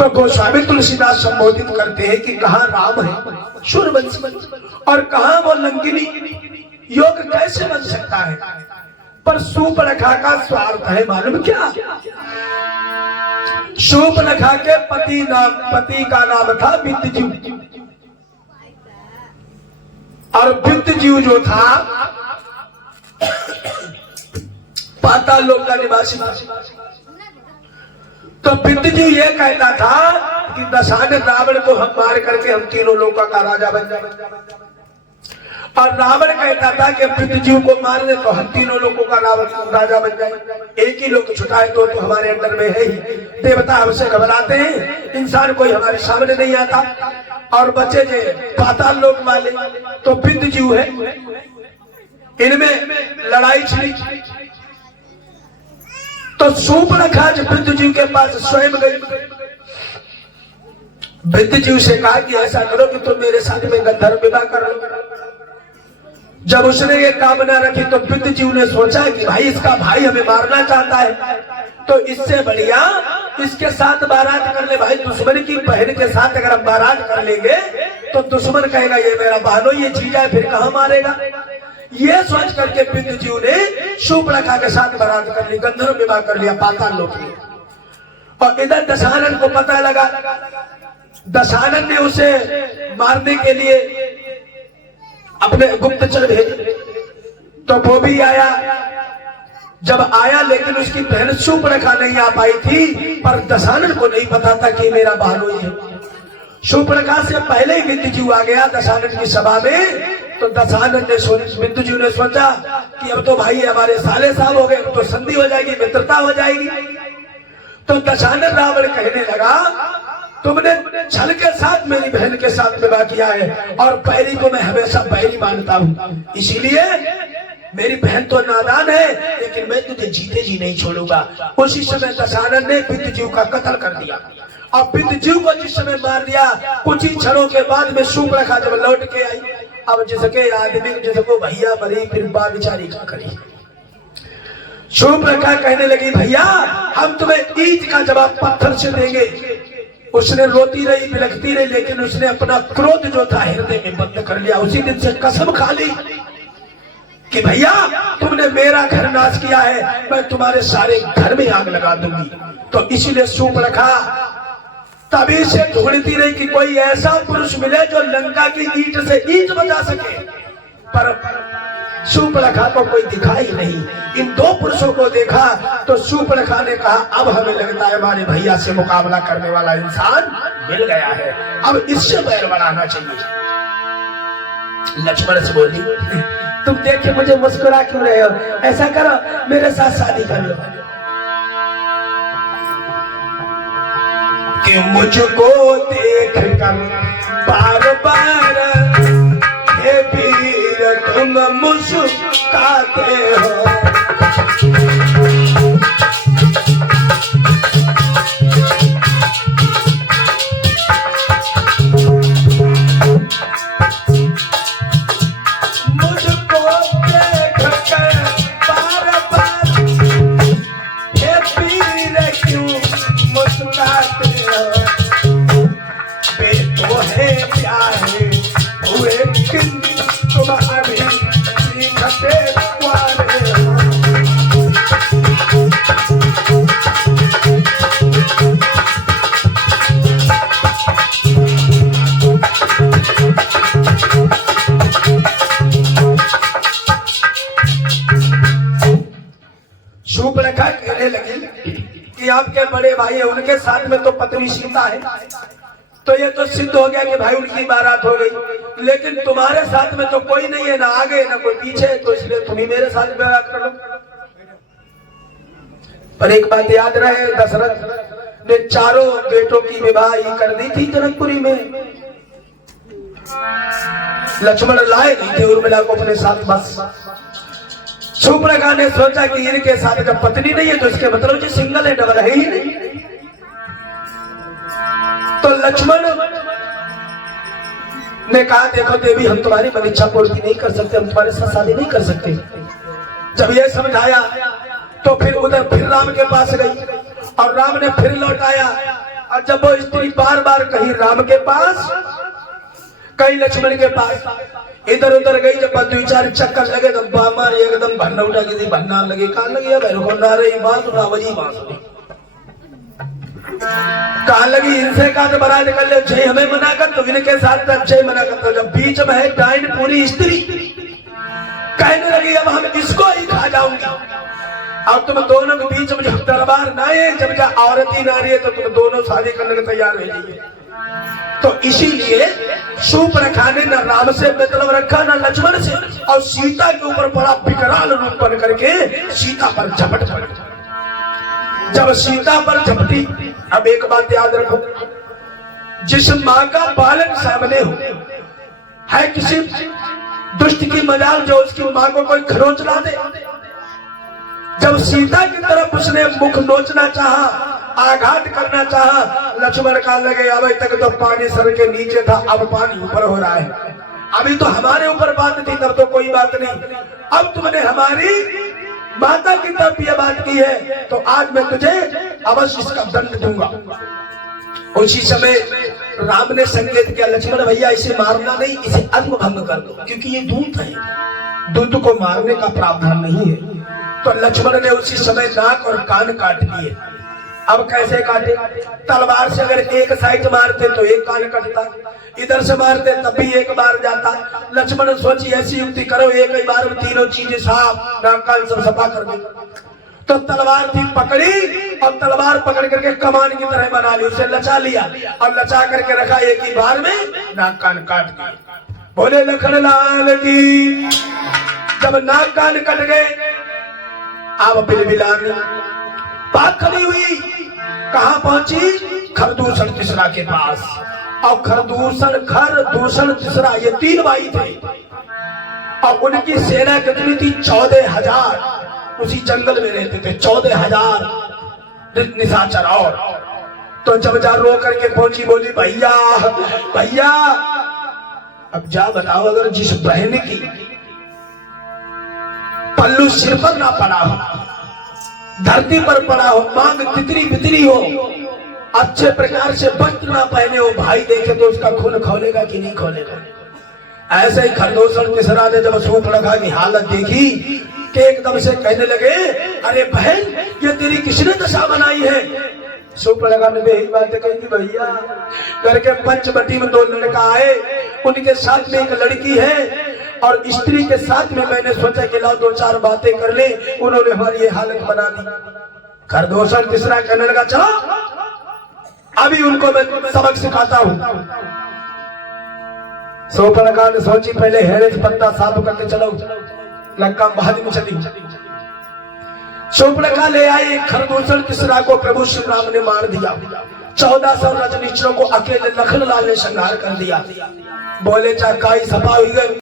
तो गोस्वामी तुलसीदास संबोधित करते हैं कि कहाँ राम है सूर्यवंशी और कहाँ वो लंकिनी, योग कैसे बन सकता है? पर सूर्पणखा का स्वार्थ है मालूम क्या? सूर्पणखा के पति का नाम था विद्यजीव, और विद्यजीव जो था पाताल लोक का निवासी था। तो विद्यजीव ये कहता था कि दशानन रावण को हम मार करके हम तीनों लोकों का राजा बन जाए, और रावण कहता था कि विद्यजीव को मार दे तो हम तीनों लोगों का राजा बन जाए। एक ही लोग छुटाए तो हमारे अंदर में है ही। देवता हमसे घबराते हैं, इंसान कोई हमारे सामने नहीं आता, और बचे जे पाताल लोक वाले तो विद्यजीव है, इनमें लड़ाई छिड़ी। तो सूर्पणखा विद्यजीव के पास स्वयं गई, विद्यजीव से कहा कि ऐसा करो कि तुम मेरे साथ में गंधर्व विवाह कर लो। जब उसने ये कामना रखी तो विद्यजीव ने सोचा कि भाई इसका भाई हमें मारना चाहता है, तो इससे बढ़िया इसके साथ बारात कर ले। भाई दुश्मन की बहन के साथ अगर हम बारात कर लेंगे तो दुश्मन कहेगा ये मेरा बहनों ये जीजा है, फिर कहां मारेगा। ये सोच करके विद्यजीव ने सूर्पणखा के साथ बारात कर ली, गंधर्व विवाह कर लिया पाताल लोक में। और इधर दशानन को पता लगा, दशानन ने उसे मारने के लिए अपने गुप्तचर भेजे, तो वो भी आया। जब आया लेकिन उसकी बहन सूर्पणखा नहीं आ पाई थी, पर दशानन को नहीं पता था कि मेरा बहनोई है। सूर्पणखा से पहले ही विद्यजीव आ गया दशानन की सभा में। तो दशानन ने विद्यजीव ने सोचा कि अब तो भाई हमारे साले साल हो गए, तो संधि हो जाएगी, मित्रता हो जाएगी। तो दशानन रावण कहने लगा तुमने छल के साथ मेरी बहन के साथ विवाह किया है, और बैरी को मैं हमेशा बैरी मानता हूँ, इसीलिए मेरी बहन तो नादान है लेकिन मैं तुझे जीते जी नहीं छोड़ूंगा। उसी समय दशानन ने विद्यजीव का कत्ल कर दिया, और विद्यजीव को जिस समय मार दिया कुछ ही क्षणों के बाद में सूर्पणखा जब लौट के आई, अब जिसके आदमी जिसको भैया मरी फिर बात बिचारी क्या करी। सूर्पणखा कहने लगी भैया हम तुम्हें ईंट का जवाब पत्थर से देंगे। उसने रोती रही बिलखती रही, लेकिन उसने अपना क्रोध जो था हृदय में बंद कर लिया। उसी दिन से कसम खा ली कि भैया तुमने मेरा घर नाश किया है, मैं तुम्हारे सारे घर में आग लगा दूंगी। तो इसीलिए सूर्पणखा तभी से ढूंढती रही कि कोई ऐसा पुरुष मिले जो लंका की ईंट से ईंट बजा सके, पर सूर्पणखा को कोई दिखा ही नहीं। इन दो पुरुषों को देखा तो सूर्पणखा ने कहा अब हमें लगता है हमारे भैया से मुकाबला करने वाला इंसान मिल गया है, अब इससे बैर बढ़ाना चाहिए। लक्ष्मण से बोली तुम देखे मुझे मुस्कुरा क्यों रहे हो, ऐसा करो मेरे साथ शादी कर लो। कि मुझको देख कर बार बार हे वीर तुम मुस्कुराते हो। सूर्पणखा कहने लगी कि आपके बड़े भाई है, उनके साथ में तो पत्नी सीता है, तो ये तो सिद्ध हो गया कि भाई उनकी बारात हो गई, लेकिन तुम्हारे साथ में तो कोई नहीं है, ना आगे ना कोई पीछे, तो इसलिए तुम ही मेरे साथ विवाह कर लो। पर एक बात याद रहे, दशरथ ने चारों बेटों की विवाह कर दी थी जनकपुरी में। लक्ष्मण लाए नहीं थे उर्मिला को अपने साथ। बस सूर्पणखा ने सोचा कि इनके साथ जब पत्नी नहीं है तो इसके मतलब जो सिंगल है, डबल है ही नहीं। तो लक्ष्मण ने कहा देखो देवी हम तुम्हारी मनीच्छा पूर्ति नहीं कर सकते, हम तुम्हारे साथ शादी नहीं कर सकते। जब ये समझाया तो फिर उधर फिर राम के पास गई, और राम ने फिर लौटाया और जब वो स्त्री बार बार कहीं राम के पास कहीं लक्ष्मण के पास इधर उधर गई, जब 2-4 चक्कर लगे तो बामर एकदम भन्ना उठा किसी भन्ना लगे, कहा लगी अब को ना रही बात ना वही बात कहा लगी इनसे कहा तो बरात कर ले, जय हमें मना कर तो इनके साथ जय मना कर। तो जब बीच में है डाइन पूरी स्त्री कहने लगी अब हम इसको ही खा जाऊंगी, अब तुम दोनों के बीच में जब तलवार ना है, जब क्या औरत ही नारी है तो तुम दोनों शादी करने के तैयार हो जाइए। तो इसीलिए शूर्पणखा ने न राम से मतलब रखा न लक्ष्मण से, और सीता के ऊपर बड़ा विकराल रूप बन करके सीता पर झपट पड़ी। जब सीता पर झपटी, अब एक बात याद रखो, जिस माँ का बालक सामने हो है किसी दुष्ट की मजाल जो उसकी माँ को कोई खरोंच ला दे, जब सीता की तरफ उसने मुख नोचना चाहा, आघात करना चाहा, लक्ष्मण का लगे अभी तक तो पानी सर के नीचे था, अब पानी ऊपर हो रहा है। अभी तो हमारे ऊपर बात थी तब तो कोई बात नहीं, अब तुमने हमारी माता की तरफ यह बात की है तो आज मैं तुझे अवश्य इसका दंड दूंगा। उसी समय राम ने संकेत किया, लक्ष्मण भैया इसे मारना नहीं, इसे अग्नि भंग कर दो, क्योंकि ये दूत है, दूत को मारने का प्रावधान नहीं है। तो लक्ष्मण ने उसी समय नाक और कान काट लिए। अब कैसे काटे? तलवार से अगर एक साइड मारते तो एक कान कटता, इधर से मारते तब भी एक बार जाता। लक्ष्मण सोची ऐसी युक्ति करो एक ही बार में तीनों चीजें साफ, नाक कान सब सफा कर दे। तो तलवार थी पकड़ी और तलवार पकड़ करके कमान की तरह बना ली, उसे लचा लिया और लचा करके रखा, एक ही बार में नाक कान काट दिए। बोले लखन लाल की। जब नाक कान कट गए, अब बिलबिलानी बात खड़ी हुई, कहां पहुंची? खरदूषण तिसरा के पास। और खरदूषण तिसरा ये 3 भाई थे और उनकी सेना कितनी थी? 14,000 उसी जंगल में रहते थे, 14,000 निशाचर। और तो जब जा रो करके पहुंची, बोली भैया भैया अब जा बताओ, अगर जिस बहन की पल्लू सिर पर ना पड़ा हो, धरती पर पड़ा हो, मांग तितरी बितरी हो, अच्छे प्रकार से वस्त्र ना पहने हो, भाई देखे तो उसका खून खोलेगा कि नहीं खोलेगा? ऐसे ही खरदूषण तिसरा ने जब शूर्पणखा की हालत देखी कि एकदम से कहने लगे, अरे बहन ये तेरी किसने दशा बनाई है? शूर्पणखा ने यही बात कही, भैया घर के पंचवटी में 2 लड़का आए, उनके साथ में एक लड़की है और स्त्री के साथ में मैंने सोचा कि लाओ 2-4 बातें कर ले, उन्होंने हमारी ये हालत बना दी। खरदूषण तिसरा कहने लगा, चलो अभी उनको मैं सबक सिखाता हूं। शूर्पणखा ने सोची पहले हेरेज पत्ता साफ करके चलो, लंका बहादी में चली। शूर्पणखा ले आई खरदूषण तिसरा को, प्रभु श्री राम ने मार दिया। 1400 रजनीचरों को अकेले लखन लाल ने संहार कर दिया। बोले चाहे काई सफा हुई गई।